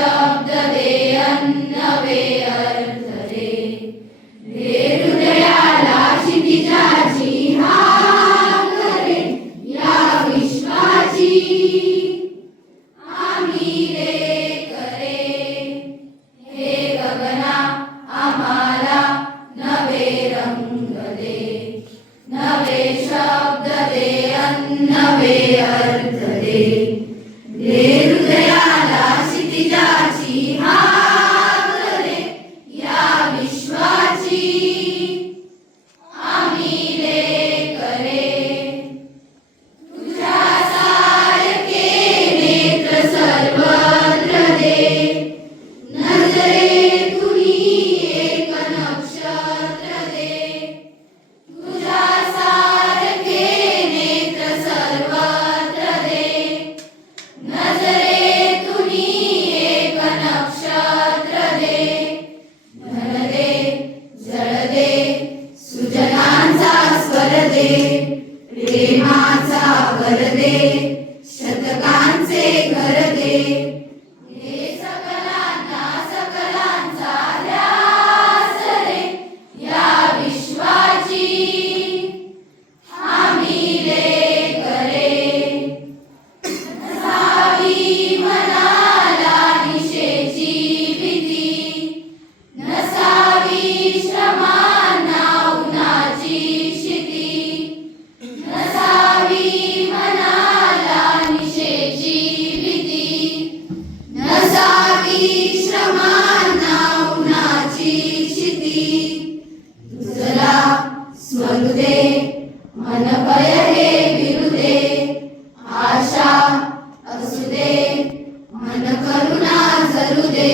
शब्द दे नवे अर्थ दे दे हृदयाला क्षितिजाची हाक रे या विश्वाची आम्ही लेक रे हे गगना आम्हाला नवे रंग दे नवे शब्द दे नवे अर्थ दे दे हृदयाला क्षितिजाची हाक रे या विश्वाची आम्ही लेक रे तुझ्या सारखे नेत्र सर्वत्र दे नजरेतुनी एक नक्षत्र दे तुझ्या सारखे नेत्र सर्वत्र दे नजरेतुनी एक नक्षत्र दे धन दे जळ दे सुजनांचा स्वर दे प्रेमाचा वर दे शतकांचे घर दे हे सकलांना सकलांचा ध्यास रे या विश्वाची आम्ही लेक रे नसावी मनाला दिशेची भीती नसावी श्रमांना उन्हाची शिती नसावी मनाला निशेची भीती नसावी श्रमांना उन्हाची शिती तुझला स्मरू दे मन भय हे विरू दे आशा असू दे मन करुणा जरू दे